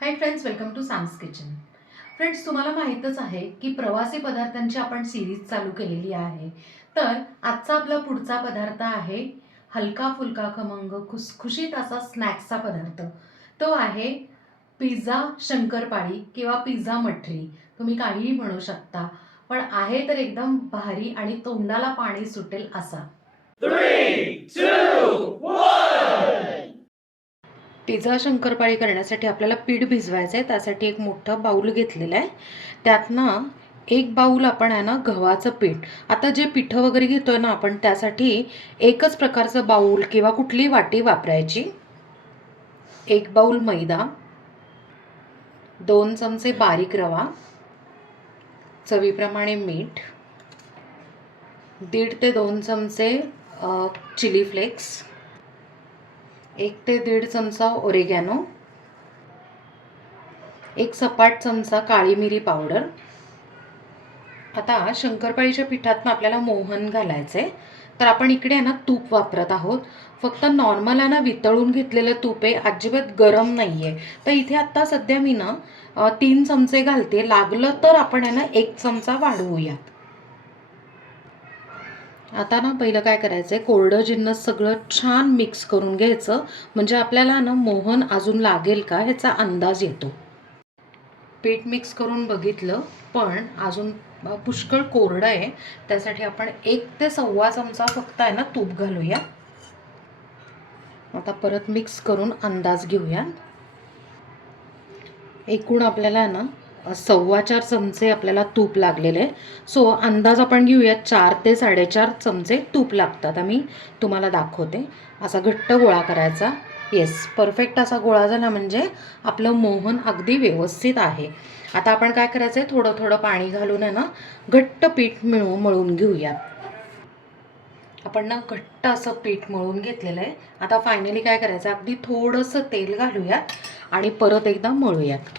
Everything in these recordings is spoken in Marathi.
High friends, welcome to Sam's kitchen. Friends, तुम्हाला माहीतच आहे की प्रवासी पदार्थांची आपण सिरीज चालू केलेली आहे. तर आजचा आपला पुढचा पदार्थ आहे हलका फुलका खमंग खुसखुशीत असा स्नॅक्सचा पदार्थ. तो आहे पिझ्झा शंकरपाळी किंवा पिझ्झा मठरी, तुम्ही काहीही म्हणू शकता. पण आहे तर एकदम भारी आणि तोंडाला पाणी सुटेल असा. 3, 2, 1. पिझ्झा शंकरपाळी करण्यासाठी आपल्याला पीठ भिजवायचं आहे. त्यासाठी एक मोठं बाऊल घेतलेलं आहे. त्यात ना एक बाऊल आपण आहे ना गव्हाचं पीठ. आता जे पिठं वगैरे घेतोय ना आपण, त्यासाठी एकच प्रकारचं बाऊल किंवा कुठली वाटी वापरायची. एक बाऊल मैदा, 2 चमचे बारीक रवा, चवीप्रमाणे मीठ, 1.5 ते 2 चमचे चिली फ्लेक्स, 1 ते 1.5 चमचा ओरेगॅनो, 1 सपाट चमचा काळी मिरी पावडर. आता शंकरपाळीच्या पिठात आपल्याला मोहन घालायचे. तर आपण इकडे आहे ना तूप वापरत आहोत. फक्त नॉर्मल आहे ना वितळून घेतलेलं तूप आहे, अजिबात गरम नाही आहे. तर इथे आत्ता सध्या मी ना 3 चमचे घालते. लागलं तर आपण आहे ना 1 चमचा वाढवूयात. आता ना पहिलं काय करायचं आहे, कोरडं जिन्नस सगळं छान मिक्स करून घ्यायचं. म्हणजे आपल्याला ना मोहन अजून लागेल का ह्याचा अंदाज येतो. पीठ मिक्स करून बघितलं, पण अजून पुष्कळ कोरडं आहे. त्यासाठी आपण 1 ते 1.25 चमचा फक्त आहे ना तूप घालूया. आता परत मिक्स करून अंदाज घेऊया. एकूण आपल्याला ना 4.25 चमचे आपल्याला तूप लागलेले. सो अंदाज आपण घेऊया 4 ते 4.5 चमचे तूप लागतात. आम्ही तुम्हाला दाखवते. असा घट्ट गोळा करायचा. येस, परफेक्ट असा गोळा झाला म्हणजे आपलं मोहन अगदी व्यवस्थित आहे. आता आपण काय करायचं आहे, थोडं थोडं पाणी घालून आहे ना घट्ट पीठ मळून घेऊया. आपण ना घट्ट असं पीठ मळून घेतलेलं आहे. आता फायनली काय करायचं, अगदी थोडंसं तेल घालूयात आणि परत एकदा मळूयात.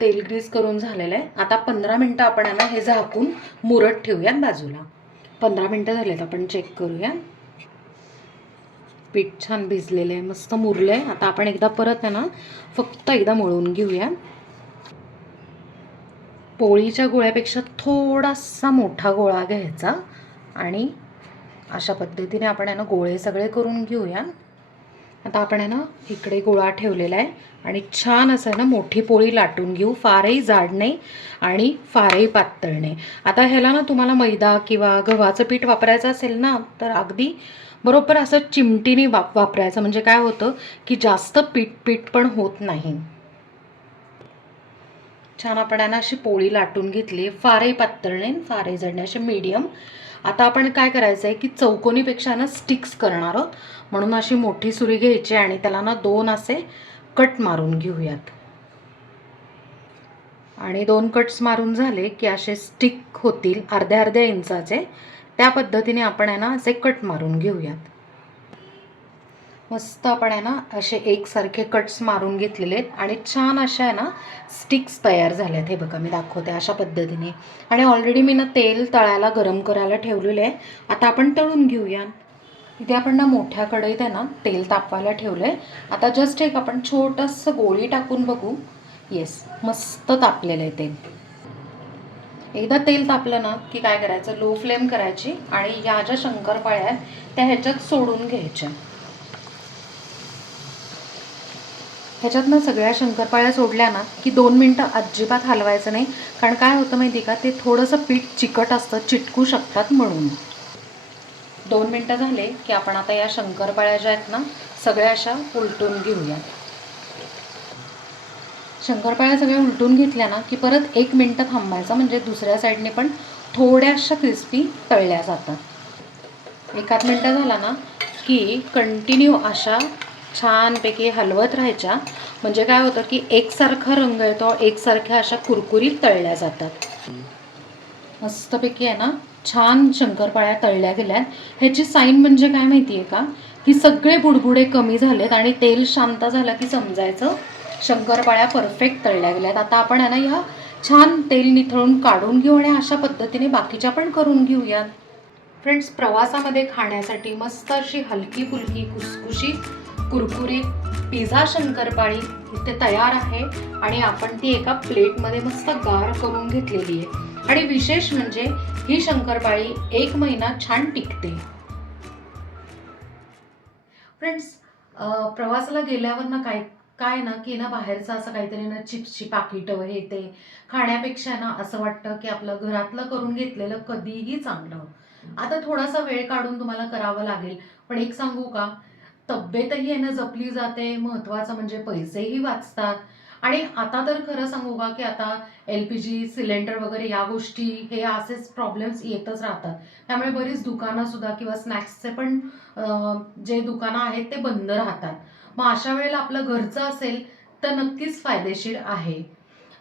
तेल ग्रीस करून झालेलं आहे. आता 15 मिनटं आपण ना हे झाकून मुरत ठेवूयात बाजूला. 15 मिनटं झालेत, आपण चेक करूया. पीठ छान भिजलेलं आहे, मस्त मुरलं आहे. आता आपण एकदा परत आहे ना फक्त एकदा मळून घेऊया. पोळीच्या गोळ्यापेक्षा थोडासा मोठा गोळा घ्यायचा आणि अशा पद्धतीने आपण आहे ना गोळे सगळे करून घेऊया. आता आपण आहे ना इकडे गोळा ठेवलेला आहे आणि छान असं आहे ना मोठी पोळी लाटून घेऊ. फारही जाड नाही आणि फारही पातळ नाही. आता ह्याला ना तुम्हाला मैदा किंवा गव्हाचं पीठ वापरायचं असेल ना, तर अगदी बरोबर असं चिमटीने वापरायचं. म्हणजे काय होतं की जास्त पीठ पण होत नाही. छान आपण आहे ना अशी पोळी लाटून घेतली. फारही पातळ नाही, फारही जड नाही, अशी मीडियम. आता आपण काय करायचं आहे की चौकोनीपेक्षा ना स्टिक्स करणार आहोत. म्हणून अशी मोठी सुरी घ्यायची आणि त्याला ना 2 असे कट मारून घेऊयात. आणि 2 कट्स मारून झाले की असे स्टिक होतील अर्ध्या अर्ध्या इंचाचे. त्या पद्धतीने आपण आहे ना असे कट मारून घेऊयात. मस्त आपण आहे ना असे एकसारखे कट्स मारून घेतलेले आहेत आणि छान अशा आहे ना स्टिक्स तयार झाल्यात. हे बघा, मी दाखवते अशा पद्धतीने. आणि ऑलरेडी मी ना तेल तळायला गरम करायला ठेवलेलं आहे. आता आपण तळून घेऊया. इथे आपण ना मोठ्या कढईत आहे ना तेल तापवायला ठेवलं आहे. आता जस्ट एक आपण छोटंसं गोळी टाकून बघू. येस, मस्त तापलेलं आहे तेल. एकदा तेल तापलं ना की काय करायचं, लो फ्लेम करायची आणि ह्या ज्या शंकरपाळ्या आहेत त्या ह्याच्यात सोडून घ्यायच्या. ह्याच्यातनं सगळ्या शंकरपाळ्या सोडल्या ना की 2 मिनटं अजिबात हलवायचं नाही. कारण काय होतं माहिती का, ते थोडंसं पीठ चिकट असतं, चिटकू शकतात म्हणून. 2 मिनटं झाले की आपण आता या शंकरपाळ्या ज्या आहेत ना सगळ्या अशा उलटून घेऊया. शंकरपाळ्या सगळ्या उलटून घेतल्या ना की परत 1 मिनटं थांबायचं. म्हणजे दुसऱ्या साईडने पण थोड्याशा क्रिस्पी तळल्या जातात. 1 मिनटं झाला ना की कंटिन्यू अशा छानपैकी हलवत राहायच्या. म्हणजे काय होतं की एकसारखा रंग येतो, एकसारख्या अशा कुरकुरीत तळल्या जातात. मस्तपैकी आहे ना छान शंकरपाळ्या तळल्या गेल्यात. ह्याची साईन म्हणजे काय माहिती आहे का, की सगळे बुडबुडे कमी झालेत आणि तेल शांत झालं की समजायचं शंकरपाळ्या परफेक्ट तळल्या गेल्यात. आता आपण आहे ना ह्या छान तेल निथळून काढून घेऊ आणि अशा पद्धतीने बाकीच्या पण करून घेऊयात. फ्रेंड्स, प्रवासामध्ये खाण्यासाठी मस्त अशी हलकी फुलकी खुसखुशीत कुरकुरीत पिझ्झा शंकरपाळी इथे तयार आहे आणि आपण ती एका प्लेटमध्ये मस्त गार करून घेतलेली आहे आणि विशेष म्हणजे ही शंकरपाळी 1 महिना छान टिकते. फ्रेंड्स, प्रवासाला गेल्यावर ना काय काय ना की ना बाहेरचं असं काहीतरी ना चिप्सची पाकिटं वगैरे येते खाण्यापेक्षा ना असं वाटतं की आपलं घरातलं करून घेतलेलं कधीही चांगलं. आता थोडासा वेळ काढून तुम्हाला करावं लागेल, पण एक सांगू का, तब्येतही आहे ना जपली जाते, महत्त्वाचं म्हणजे पैसेही वाचतात. आणि आता तर खरं सांगू का की आता LPG सिलेंडर वगैरे या गोष्टी हे असेच प्रॉब्लेम्स येतच राहतात. त्यामुळे बरीच दुकानं सुद्धा किंवा स्नॅक्सचे पण जे दुकानं आहेत ते बंद राहतात. मग अशा वेळेला आपलं घरचं असेल तर नक्कीच फायदेशीर आहे.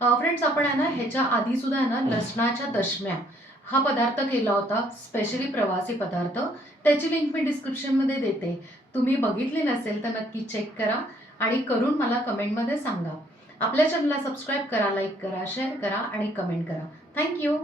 फ्रेंड्स, आपण आहे ना ह्याच्या आधी सुद्धा आहे ना लसणाच्या दशम्या हा पदार्थ केला होता, स्पेशली प्रवासी पदार्थ. त्याची लिंक मी डिस्क्रिप्शनमध्ये देते. तुम्ही बघितली नसेल तर नक्की चेक करा आणि करून मला कमेंटमध्ये सांगा. आपल्या चॅनलला सबस्क्राईब करा, लाईक करा, शेअर करा आणि कमेंट करा. थँक्यू.